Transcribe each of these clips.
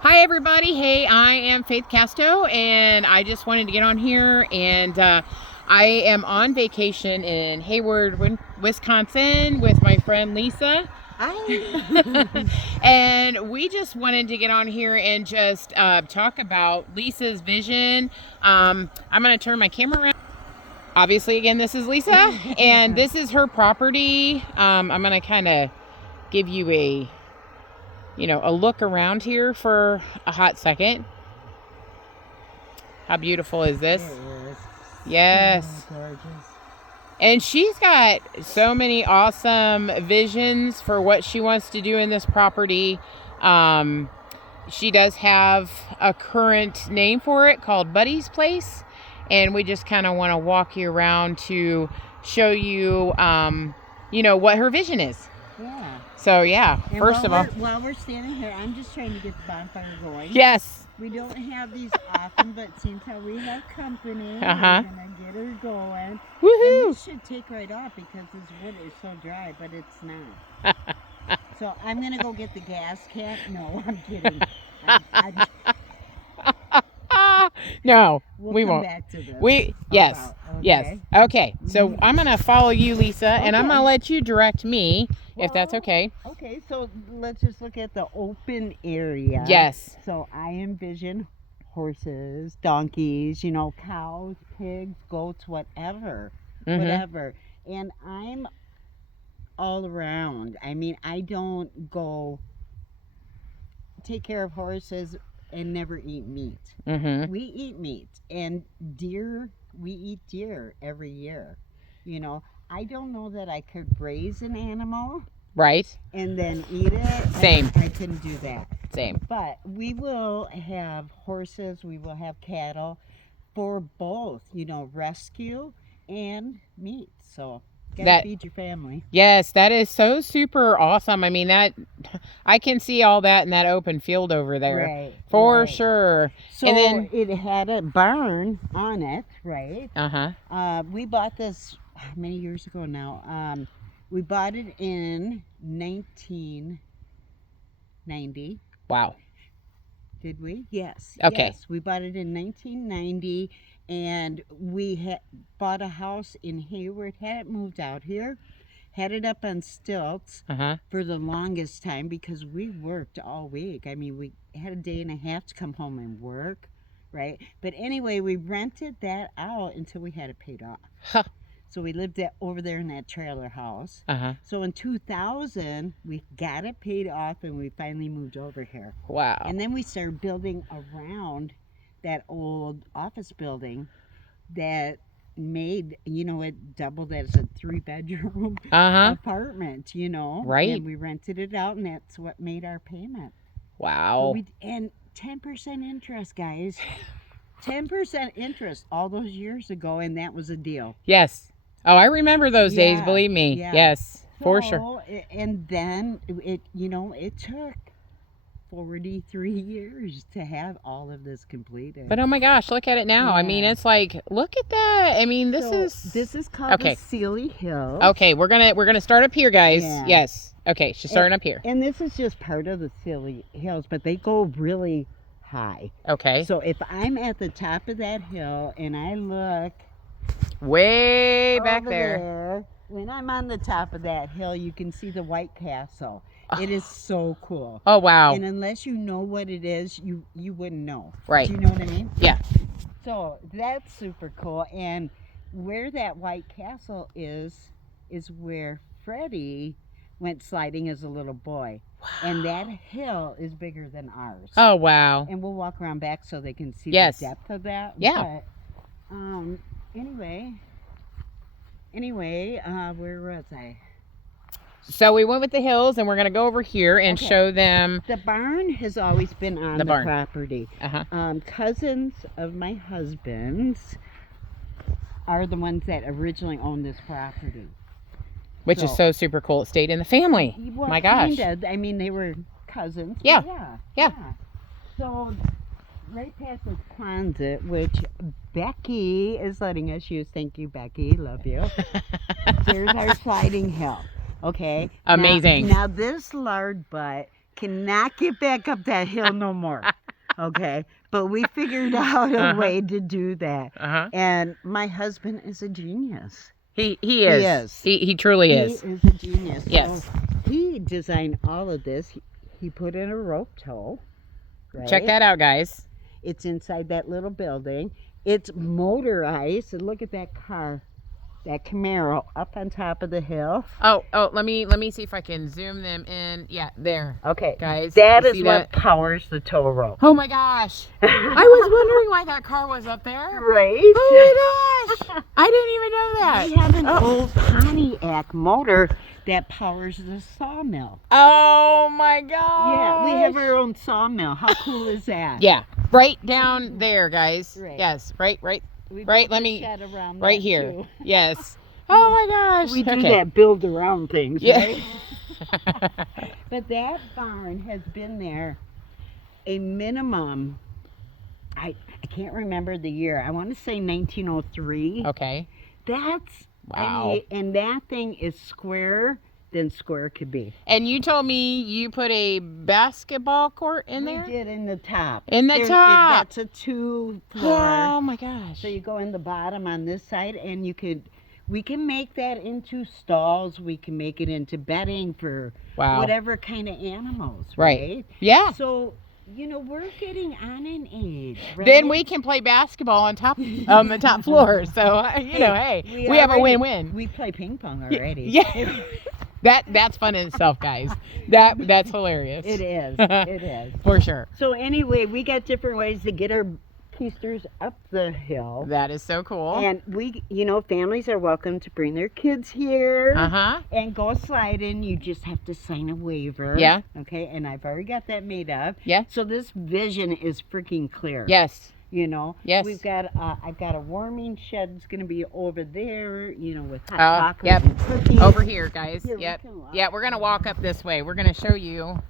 Hi everybody. Hey, I am Faith Casto and I just wanted to get on here and I am on vacation in Hayward, Wisconsin with my friend Lisa. Hi. And we just wanted to get on here and just talk about Lisa's vision. I'm going to turn my camera around. Obviously, again, this is Lisa and this is her property. I'm going to kind of give you a look around here for a hot second. How beautiful is this? It is. Yes. So gorgeous. And she's got so many awesome visions for what she wants to do in this property. She does have a current name for it called Buddy's Place. And we just kind of want to walk you around to show you, what her vision is. Yeah. So, yeah, And first of all. while we're standing here, I'm just trying to get the bonfire going. Yes. We don't have these often, but since how we have company, Uh-huh. we're gonna get her going. Woohoo! And this should take right off because this wood is so dry, but it's not. So I'm gonna go get the gas can. No, I'm kidding. No, we'll we come won't. back to this. Yes. Okay? Okay. So I'm going to follow you, Lisa, and I'm Okay. going to let you direct me if that's Well, okay. Okay, so let's just look at the open area. Yes. So I envision horses, donkeys, cows, pigs, goats, whatever. Mhm. Whatever. And I'm all around. I mean, I don't go take care of horses and never eat meat. Mhm. We eat meat, and deer, we eat deer every year. I don't know that I could raise an animal Right. and then eat it. Same. I couldn't do that. Same. But we will have horses, we will have cattle for both, rescue and meat. So, gotta feed your family. Yes, that is so super awesome. I mean, that I can see all that in that open field over there. Right. For right. sure. So And then it had a barn on it, right? uh-huh. We bought this many years ago now. We bought it in 1990. Wow. Did we? Yes. Okay. Yes. We bought it in 1990, and we had bought a house in Hayward, had it moved out here, had it up on stilts Uh-huh. for the longest time because we worked all week. I mean, we had a day and a half to come home and work, right? But anyway, we rented that out until we had it paid off. Huh. So we lived over there in that trailer house. Uh-huh. So in 2000, we got it paid off and we finally moved over here. Wow. And then we started building around that old office building that made, it doubled as a 3-bedroom Uh-huh. apartment, Right. And we rented it out, and that's what made our payment. Wow. And 10% interest, guys. 10% interest all those years ago, and that was a deal. Yes. Oh, I remember those days, Yeah, believe me. yeah. Yes, for sure. And then it took 43 years to have all of this completed. But oh my gosh, look at it now. I mean, Yeah. it's like, look at that. I mean, this is called Okay. the Sealy Hills. Okay, we're gonna start up here, guys. Yeah. Yes. Okay, she's starting up here. And this is just part of the Sealy Hills, but they go really high. Okay. So if I'm at the top of that hill and I look Way back over there. when I'm on the top of that hill, you can see the White Castle. It is so cool. Oh wow. And unless you know what it is, you wouldn't know. Right. Do you know what I mean? Yeah. So that's super cool. And where that White Castle is where Freddie went sliding as a little boy. Wow. And that hill is bigger than ours. Oh wow. And we'll walk around back so they can see Yes. the depth of that. Yeah. But, anyway, where was I? So we went with the hills, and we're gonna go over here and Okay. show them. The barn has always been on The the barn. property. Uh-huh. Cousins of my husband's are the ones that originally owned this property. Which is so super cool. It stayed in the family. Well, My gosh. kinda. I mean, they were cousins. Yeah. Yeah. So, right past this closet, which Becky is letting us use. Thank you, Becky. Love you. Here's our sliding hill. Okay. Amazing. Now this lard butt cannot get back up that hill no more. Okay, but we figured out a way to do that. And my husband is a genius. He is. He is. He truly is. He is a genius. Yes. So he designed all of this. He put in a rope tow. Right? Check that out, guys. It's inside that little building. It's motorized. And look at that car, that Camaro up on top of the hill. Oh, let me see if I can zoom them in. Yeah, there. Okay, guys. That you is see what that? powers the tow rope. Oh my gosh. I was wondering why that car was up there. Right? Oh my gosh. I didn't even know that. We have an old Pontiac motor that powers the sawmill. Oh my gosh. Yeah, we have our own sawmill. How cool is that? Yeah, right down there, guys. Right. Yes, right. We Right, built let a me- shed around Right that, here. too. Yes. Oh my gosh. We do Okay. that build around things, Yeah. right? But that barn has been there a minimum, I can't remember the year. I want to say 1903. Okay. That's, Wow. and that thing is squarer than square could be. And you told me you put a basketball court in there? We did in the top. In the top. That's a 2-floor. Oh my gosh. So you go in the bottom on this side, and we can make that into stalls. We can make it into bedding for Wow. whatever kind of animals, Right. right? Yeah. So, we're getting on in age, right? Then we can play basketball on top on the top floor. So hey, we have a already- win-win. We play ping pong already. Yeah. That's fun in itself, guys. That's hilarious. It is. It is. For sure. So anyway, we got different ways to get our keisters up the hill. That is so cool. And we, families are welcome to bring their kids here Uh-huh. and go sliding. You just have to sign a waiver. Yeah. Okay, and I've already got that made up. Yeah. So this vision is freaking clear. Yes. I've Yes. got a warming shed that's going to be over there, with hot tacos Yep. and cookies. Over here, guys. Here, we Yep. can walk. Yeah, we're gonna walk up this way. We're gonna show you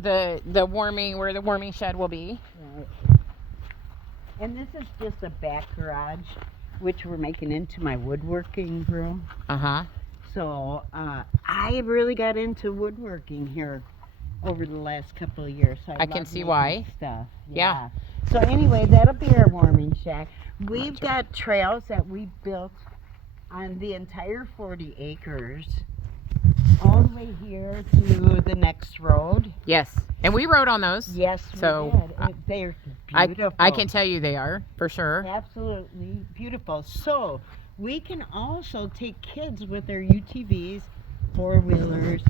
the warming where the warming shed will be. Right. And this is just a back garage, which we're making into my woodworking room. Uh-huh. So I really got into woodworking here over the last couple of years. So I can love see making why. Stuff. Yeah. So anyway, that'll be our warming shack. We've got trails that we built on the entire 40 acres, all the way here to the next road. Yes. And we rode on those. Yes, So, we did. They're beautiful. I can tell you they are, for sure. Absolutely beautiful. So we can also take kids with their UTVs, four-wheelers,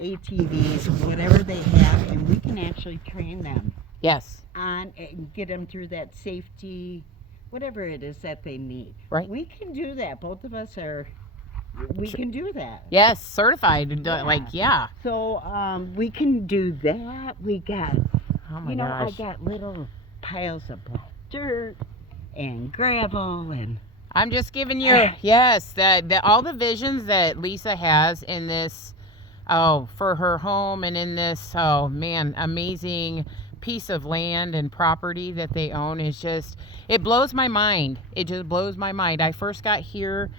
ATVs, whatever they have, and we can actually train them Yes. on and get them through that safety, whatever it is that they need. Right. We can do that. Both of us we can do that. Yes, certified. Yeah. Like, yeah. So we can do that. We got, Oh my I gosh. got little piles of black dirt and gravel and I'm just giving you, yes, that all the visions that Lisa has in this, for her home and in this, amazing piece of land and property that they own is just, it blows my mind. It just blows my mind. I first got here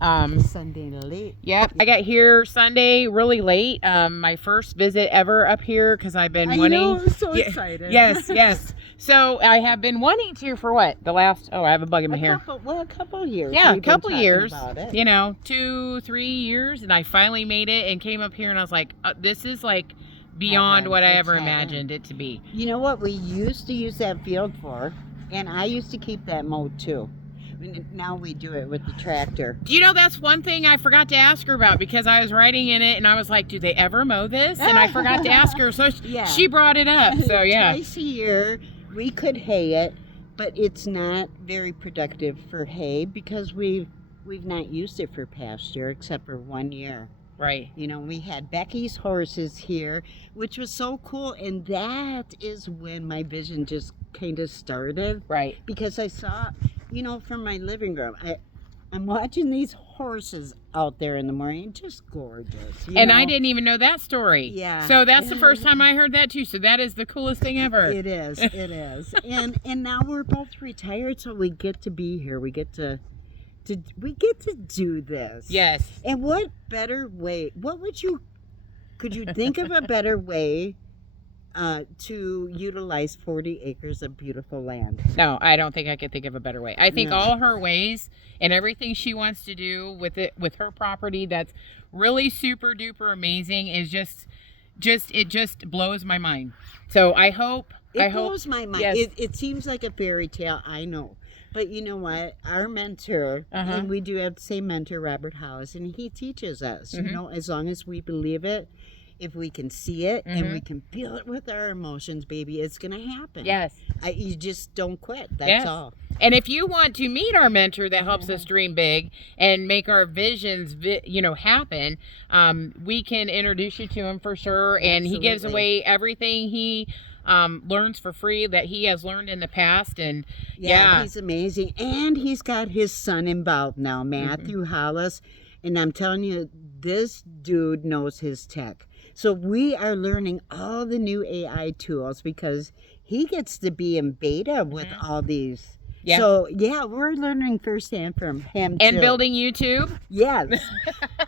Sunday late. Yep, I got here Sunday really late. My first visit ever up here because I've been wanting. I'm so Yeah, excited. Yes. So I have been wanting to for what? The last, I have a bug in my hair. A couple of years. Yeah, a we've been couple talking years, about it. 2-3 years, and I finally made it and came up here and I was like, this is like beyond Heaven. what I It's ever heaven. imagined it to be. You know what we used to use that field for, and I used to keep that mowed too. Now we do it with the tractor. Do you know that's one thing I forgot to ask her about because I was riding in it and I was like, do they ever mow this? And I forgot to ask her, so Yeah. she brought it up. So yeah. Twice a year we could hay it, but it's not very productive for hay because we've not used it for pasture except for 1 year. Right. We had Becky's horses here, which was so cool, and that is when my vision just kind of started. Right. Because I saw, from my living room, I'm watching these horses out there in the morning, just gorgeous. And I didn't even know that story. Yeah. So that's the first time I heard that too. So that is the coolest thing ever. It is. And now we're both retired, so we get to be here. We get to do this. Yes. And what better way? What would you Could you think of a better way to utilize 40 acres of beautiful land? No, I don't think I could think of a better way. I think No. all her ways and everything she wants to do with her property that's really super duper amazing is just it just blows my mind. So I hope It blows my mind. Yes. It seems like a fairy tale, I know. But you know what? Our mentor, Uh-huh. and we do have the same mentor, Robert Hollis, and he teaches us, Mhm. you know, as long as we believe it, if we can see it and we Mhm. can feel it with our emotions, baby, it's going to happen. Yes. You just don't quit. That's Yes. all. And if you want to meet our mentor that helps us dream big and make our visions, happen, we can introduce you to him for sure. And he gives Absolutely. away everything he learns for free that he has learned in the past. And Yeah, he's amazing. And he's got his son involved now, Matthew Hollis. And I'm telling you, this dude knows his tech. So we are learning all the new AI tools because he gets to be in beta with all these. Yeah. So, yeah, we're learning firsthand from him, and too. building YouTube. Yes.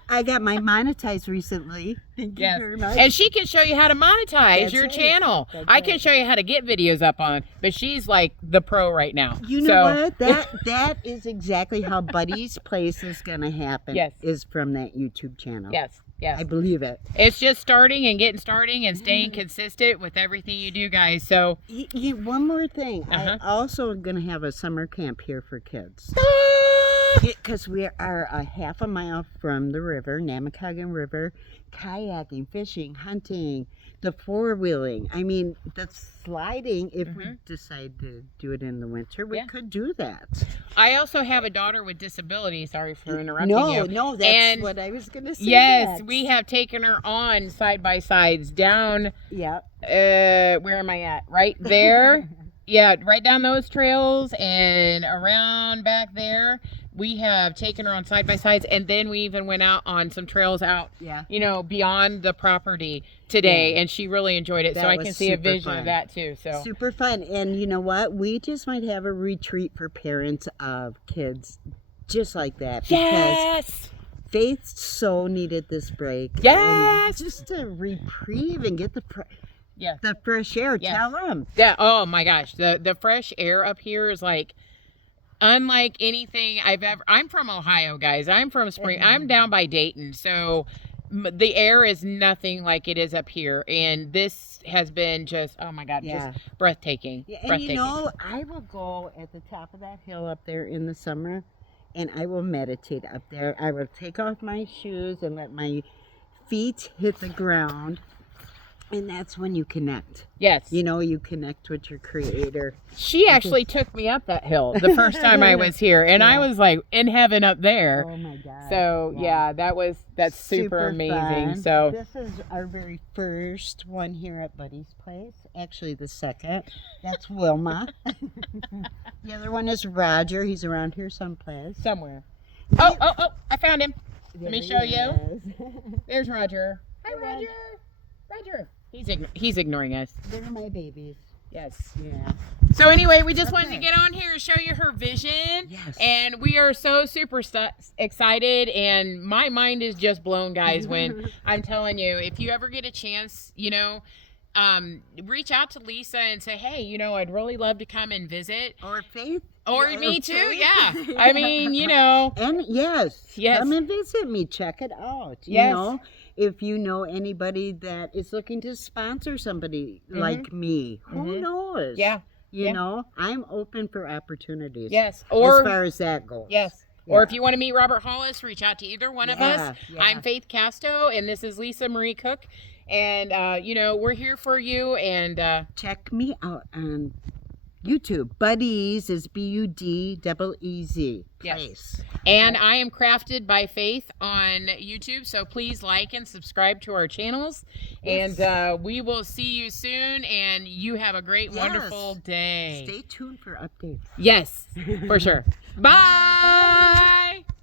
I got my monetized recently. Thank you Yes. very much. And she can show you how to monetize That's your right. channel. That's I can right. show you how to get videos up on, but she's like the pro right now. You know what? That is exactly how Buddy's Place is going to happen. Yes. Is from that YouTube channel. Yes. Yes. I believe it. It's just starting and getting starting and staying consistent with everything you do, guys. So, One more thing. Uh-huh. I also am going to have a summer camp here for kids. Because we are a half a mile from the river, Namakagon River, kayaking, fishing, hunting, the four-wheeling. I mean, the sliding, if we decide to do it in the winter, we could do that. I also have a daughter with disabilities. Sorry for interrupting you. No, that's And what I was going to say. Yes, next. we have taken her on side by sides down. Yeah. Where am I at? Right there. Yeah, right down those trails and around back there. We have taken her on side by sides, and then we even went out on some trails out, beyond the property today, and she really enjoyed it. So That I was can see a super vision fun. of that too. So Super fun. And you know what? We just might have a retreat for parents of kids just like that. Because yes, Faith so needed this break. Yes! And just to reprieve and get the yeah, fresh air. Yes. Tell them. yeah. Oh my gosh, the fresh air up here is like unlike anything I've ever. I'm from Ohio, guys. I'm from Spring. I'm down by Dayton, so the air is nothing like it is up here, and this has been just oh my god, just breathtaking. Yeah, and breathtaking. you know, I will go at the top of that hill up there in the summer, and I will meditate up there. I will take off my shoes and let my feet hit the ground. And that's when you connect. Yes. You know, you connect with your creator. She actually took me up that hill the first time I was here, and I was like in heaven up there. Oh my God. So yeah, that's super amazing. fun. So This is our very first one here at Buddy's Place. Actually, the second. That's Wilma. The other one is Roger. He's around here someplace. somewhere. Oh, I found him. There me he show you. is. There's Roger. Hi, Hey, Roger. Roger. He's ignoring us. They're my babies. Yes. Yeah. So anyway, we just wanted to get on here and show you her vision. Yes. And we are so super excited, and my mind is just blown, guys, when I'm telling you, if you ever get a chance, reach out to Lisa and say, hey, I'd really love to come and visit. Or Faith. Or Yeah, me too, Faith. yeah. I mean, And yes, Yes. come and visit me. Check it out. Yes. You know, if you know anybody that is looking to sponsor somebody like me, who knows? Yeah. You know, I'm open for opportunities. Yes. As far as that goes. Yes. Yeah. Or if you want to meet Robert Hollis, reach out to either one of us. Yeah. I'm Faith Casto, and this is Lisa Marie Cook. And, we're here for you. And Check me out on YouTube. Buddies is BUDEEZ. Yes. Place. And I am Crafted by Faith on YouTube, so please like and subscribe to our channels. Yes. And we will see you soon, and you have a great, Yes. wonderful day. Stay tuned for updates. Yes, for sure. Bye!